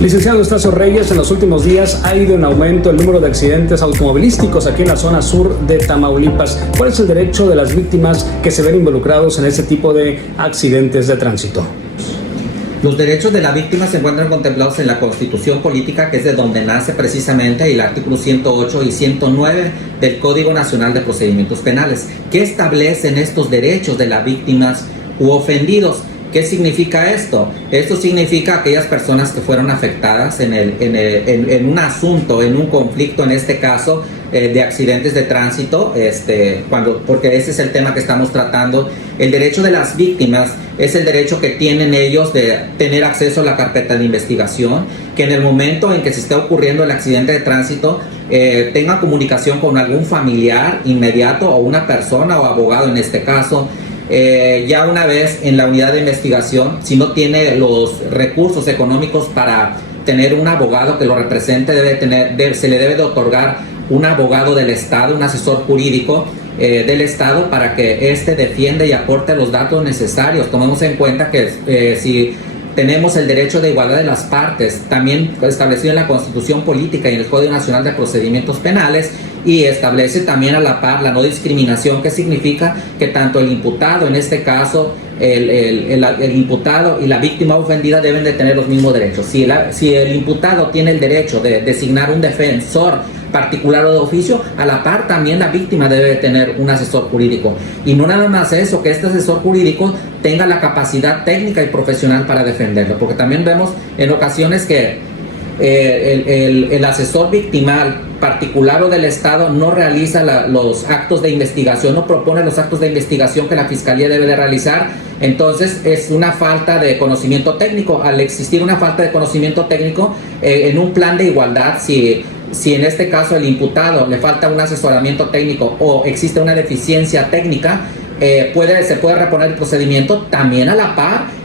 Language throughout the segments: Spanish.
Licenciado Eustacio Reyes, en los últimos días ha ido en aumento el número de accidentes automovilísticos aquí en la zona sur de Tamaulipas. ¿Cuál es el derecho de las víctimas que se ven involucrados en este tipo de accidentes de tránsito? Los derechos de la víctima se encuentran contemplados en la Constitución Política, que es de donde nace precisamente el artículo 108 y 109 del Código Nacional de Procedimientos Penales, que establecen estos derechos de las víctimas u ofendidos. ¿Qué significa esto? Esto significa aquellas personas que fueron afectadas en un asunto, en un conflicto, en este caso, de accidentes de tránsito, porque ese es el tema que estamos tratando. El derecho de las víctimas es el derecho que tienen ellos de tener acceso a la carpeta de investigación, que en el momento en que se esté ocurriendo el accidente de tránsito, tengan comunicación con algún familiar inmediato o una persona o abogado en este caso. Ya una vez en la unidad de investigación, si no tiene los recursos económicos para tener un abogado que lo represente, se le debe de otorgar un abogado del Estado, un asesor jurídico del Estado, para que éste defienda y aporte los datos necesarios. Tomemos en cuenta que si tenemos el derecho de igualdad de las partes, también establecido en la Constitución Política y en el Código Nacional de Procedimientos Penales, y establece también a la par la no discriminación, que significa que tanto el imputado, en este caso el imputado y la víctima ofendida, deben de tener los mismos derechos. Si el imputado tiene el derecho de designar un defensor particular o de oficio, a la par también la víctima debe de tener un asesor jurídico. Y no nada más eso, que este asesor jurídico tenga la capacidad técnica y profesional para defenderlo, porque también vemos en ocasiones que el asesor victimal particular o del Estado no realiza los actos de investigación, no propone los actos de investigación que la Fiscalía debe de realizar. Entonces es una falta de conocimiento técnico. Al existir una falta de conocimiento técnico, en un plan de igualdad, si en este caso el imputado le falta un asesoramiento técnico o existe una deficiencia técnica, se puede reponer el procedimiento. También a la par,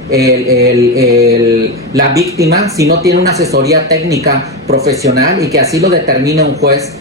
la víctima, si no tiene una asesoría técnica profesional y que así lo determine un juez,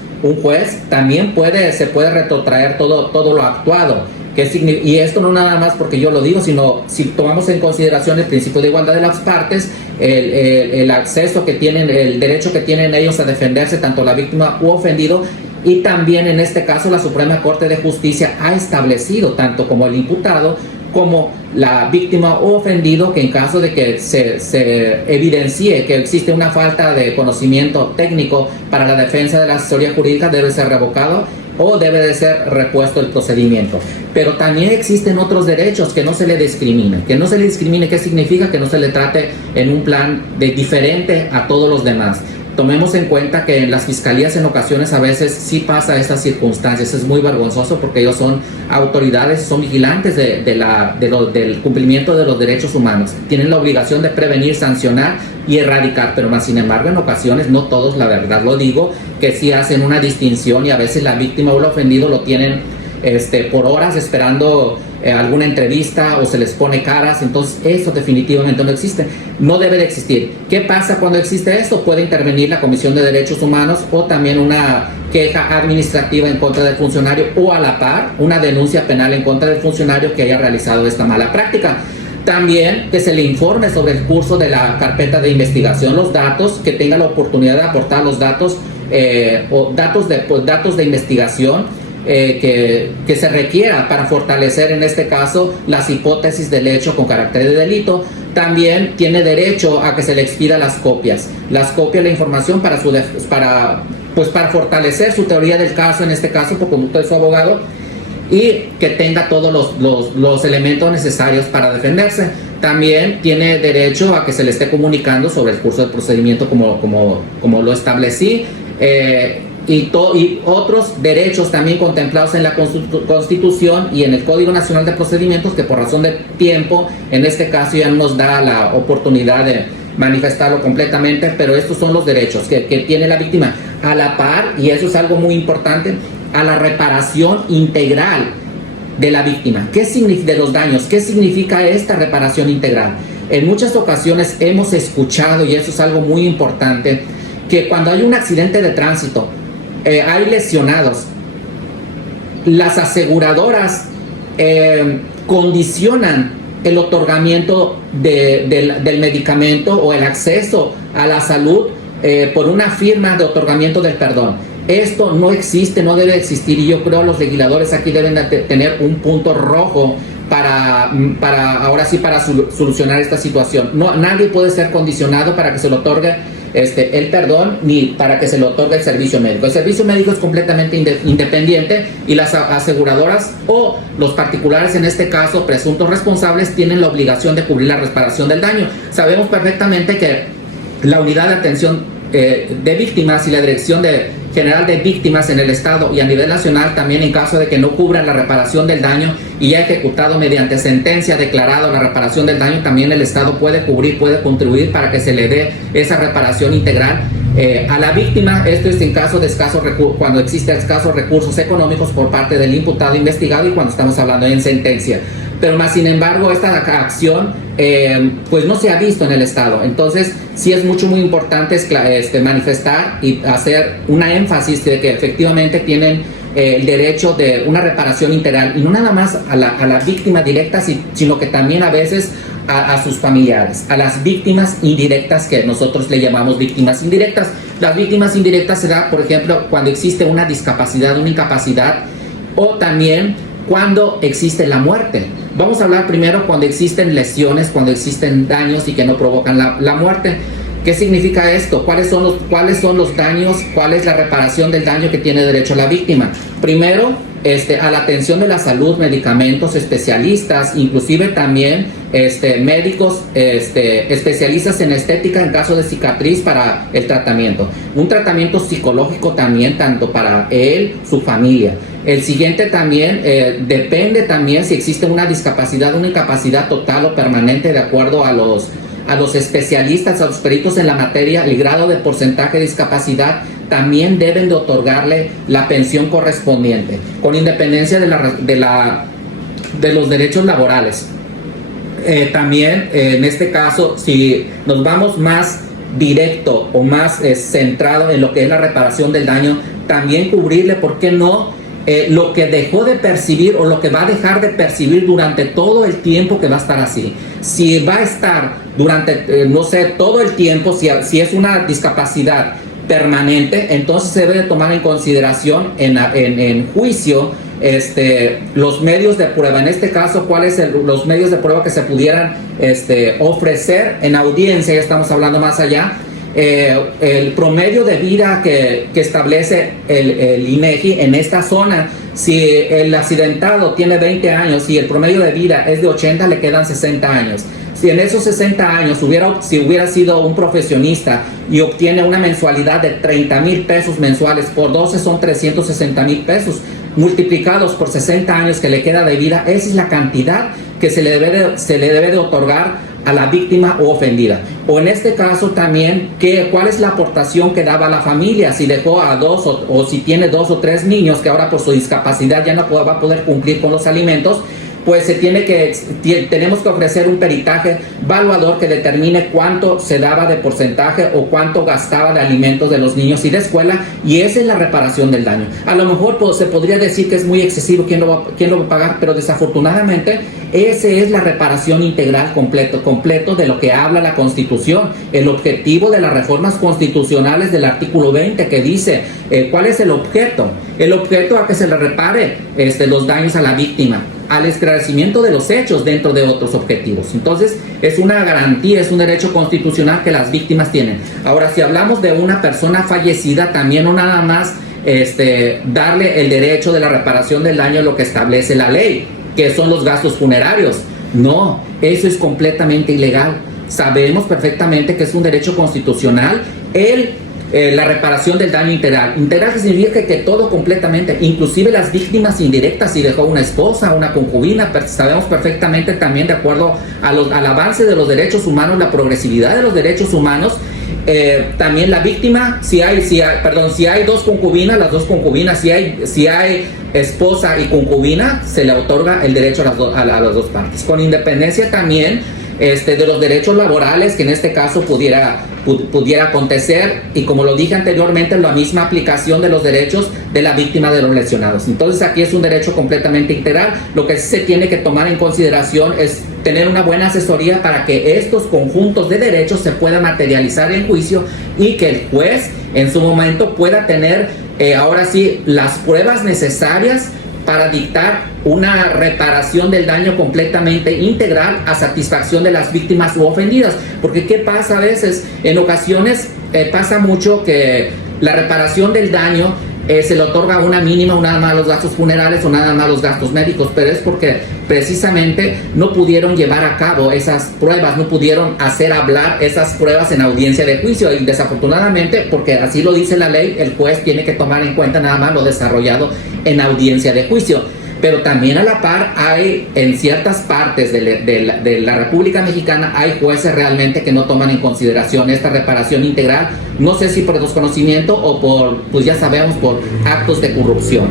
también se puede retrotraer todo lo actuado. Y esto no nada más porque yo lo digo, sino si tomamos en consideración el principio de igualdad de las partes, el acceso que tienen, el derecho que tienen ellos a defenderse, tanto la víctima u ofendido. Y también en este caso la Suprema Corte de Justicia ha establecido, tanto como el imputado como la víctima o ofendido, que en caso de que se evidencie que existe una falta de conocimiento técnico para la defensa de la asesoría jurídica, debe ser revocado o debe de ser repuesto el procedimiento. Pero también existen otros derechos, que no se le discrimine. Que no se le discrimine, ¿qué significa? Que no se le trate en un plan diferente a todos los demás. Tomemos en cuenta que en las fiscalías en ocasiones a veces sí pasa estas circunstancias. Es muy vergonzoso porque ellos son autoridades, son vigilantes del cumplimiento de los derechos humanos. Tienen la obligación de prevenir, sancionar y erradicar, pero más sin embargo en ocasiones, no todos, la verdad lo digo, que sí hacen una distinción, y a veces la víctima o el ofendido lo tienen por horas esperando alguna entrevista, o se les pone caras. Entonces eso definitivamente no existe, no debe de existir. ¿Qué pasa cuando existe esto? Puede intervenir la Comisión de Derechos Humanos o también una queja administrativa en contra del funcionario, o a la par una denuncia penal en contra del funcionario que haya realizado esta mala práctica. También que se le informe sobre el curso de la carpeta de investigación, los datos, que tenga la oportunidad de aportar los datos datos de investigación que se requiera para fortalecer en este caso las hipótesis del hecho con carácter de delito. También tiene derecho a que se le expida las copias de la información para fortalecer su teoría del caso, en este caso, porque usted es su abogado, y que tenga todos los elementos necesarios para defenderse. También tiene derecho a que se le esté comunicando sobre el curso del procedimiento como lo establecí, y otros derechos también contemplados en la Constitución y en el Código Nacional de Procedimientos, que por razón de tiempo en este caso ya no nos da la oportunidad de manifestarlo completamente, pero estos son los derechos que tiene la víctima, a la par, y eso es algo muy importante, a la reparación integral de la víctima. ¿Qué significa de los daños? ¿Qué significa esta reparación integral? En muchas ocasiones hemos escuchado, y eso es algo muy importante, que cuando hay un accidente de tránsito, hay lesionados, las aseguradoras condicionan el otorgamiento del medicamento o el acceso a la salud por una firma de otorgamiento del perdón. Esto no existe, no debe existir, y yo creo que los legisladores aquí deben de tener un punto rojo para ahora sí, para solucionar esta situación. Nadie puede ser condicionado para que se le otorgue el perdón, ni para que se le otorgue el servicio médico. El servicio médico es completamente independiente, y las aseguradoras o los particulares, en este caso presuntos responsables, tienen la obligación de cubrir la reparación del daño. Sabemos perfectamente que la unidad de atención de víctimas y la Dirección General de Víctimas en el Estado y a nivel nacional también, en caso de que no cubran la reparación del daño y ya ejecutado mediante sentencia declarado la reparación del daño, también el Estado puede cubrir, puede contribuir para que se le dé esa reparación integral a la víctima. Esto es en caso de cuando existe escasos recursos económicos por parte del imputado investigado y cuando estamos hablando en sentencia. Pero más sin embargo, esta acción pues no se ha visto en el Estado. Entonces sí es muy importante manifestar y hacer una énfasis de que efectivamente tienen el derecho de una reparación integral, y no nada más a la víctima directa, sino que también a veces a sus familiares, a las víctimas indirectas, que nosotros le llamamos víctimas indirectas. Las víctimas indirectas se da, por ejemplo, cuando existe una discapacidad, una incapacidad, o también cuando existe la muerte. Vamos a hablar primero cuando existen lesiones, cuando existen daños y que no provocan la muerte. ¿Qué significa esto? ¿Cuáles son los daños? ¿Cuál es la reparación del daño que tiene derecho la víctima? Primero, a la atención de la salud, medicamentos, especialistas, inclusive también médicos especialistas en estética en caso de cicatriz para el tratamiento. Un tratamiento psicológico también, tanto para él, su familia. El siguiente también depende también si existe una discapacidad, una incapacidad total o permanente, de acuerdo a los especialistas, a los peritos en la materia. El grado de porcentaje de discapacidad también deben de otorgarle la pensión correspondiente, con independencia de los derechos laborales. También en este caso, si nos vamos más directo o más centrado en lo que es la reparación del daño, también cubrirle, ¿por qué no?, lo que dejó de percibir o lo que va a dejar de percibir durante todo el tiempo que va a estar así. Si va a estar durante, no sé, todo el tiempo, si es una discapacidad permanente, entonces se debe tomar en consideración en juicio los medios de prueba. En este caso, ¿cuáles los medios de prueba que se pudieran ofrecer en audiencia? Ya estamos hablando más allá. El promedio de vida que establece el INEGI en esta zona. Si el accidentado tiene 20 años y el promedio de vida es de 80, le quedan 60 años. Si en esos 60 años si hubiera sido un profesionista y obtiene una mensualidad de 30,000 pesos mensuales, por 12 son 360,000 pesos, multiplicados por 60 años que le queda de vida, esa es la cantidad que se le debe de otorgar a la víctima o ofendida. O en este caso también, ¿cuál es la aportación que daba a la familia? Si dejó a dos o si tiene 2 o 3 niños que ahora por su discapacidad ya no va a poder cumplir con los alimentos, pues tenemos que ofrecer un peritaje evaluador que determine cuánto se daba de porcentaje o cuánto gastaba de alimentos de los niños y de escuela, y esa es la reparación del daño. A lo mejor se podría decir que es muy excesivo, ¿quién lo va a pagar? Pero desafortunadamente esa es la reparación integral completo de lo que habla la Constitución, el objetivo de las reformas constitucionales del artículo 20, que dice ¿cuál es el objeto? El objeto a que se le repare los daños a la víctima, al esclarecimiento de los hechos, dentro de otros objetivos. Entonces es una garantía, es un derecho constitucional que las víctimas tienen. Ahora, si hablamos de una persona fallecida, también no nada más darle el derecho de la reparación del daño, lo que establece la ley, que son los gastos funerarios. No, eso es completamente ilegal. Sabemos perfectamente que es un derecho constitucional la reparación del daño integral. Integral significa que todo completamente, inclusive las víctimas indirectas, si dejó una esposa, una concubina, sabemos perfectamente también, de acuerdo al avance de los derechos humanos, la progresividad de los derechos humanos, también la víctima, si hay 2 concubinas, las 2 concubinas, si hay esposa y concubina, se le otorga el derecho a las dos partes, con independencia también de los derechos laborales, que en este caso pudiera acontecer, y como lo dije anteriormente, la misma aplicación de los derechos de la víctima de los lesionados. Entonces aquí es un derecho completamente integral. Lo que se tiene que tomar en consideración es tener una buena asesoría para que estos conjuntos de derechos se puedan materializar en juicio y que el juez en su momento pueda tener ahora sí las pruebas necesarias para dictar una reparación del daño completamente integral a satisfacción de las víctimas u ofendidas. Porque ¿qué pasa a veces? En ocasiones pasa mucho que la reparación del daño se le otorga una mínima, nada más los gastos funerales o nada más los gastos médicos, pero es porque precisamente no pudieron llevar a cabo esas pruebas, no pudieron hacer hablar esas pruebas en audiencia de juicio, y desafortunadamente, porque así lo dice la ley, el juez tiene que tomar en cuenta nada más lo desarrollado en audiencia de juicio. Pero también a la par hay en ciertas partes de la República Mexicana hay jueces realmente que no toman en consideración esta reparación integral, no sé si por desconocimiento o por, pues ya sabemos, por actos de corrupción.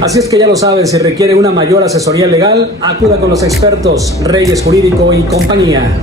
Así es que ya lo sabes, si requiere una mayor asesoría legal, acuda con los expertos Reyes Jurídico y compañía.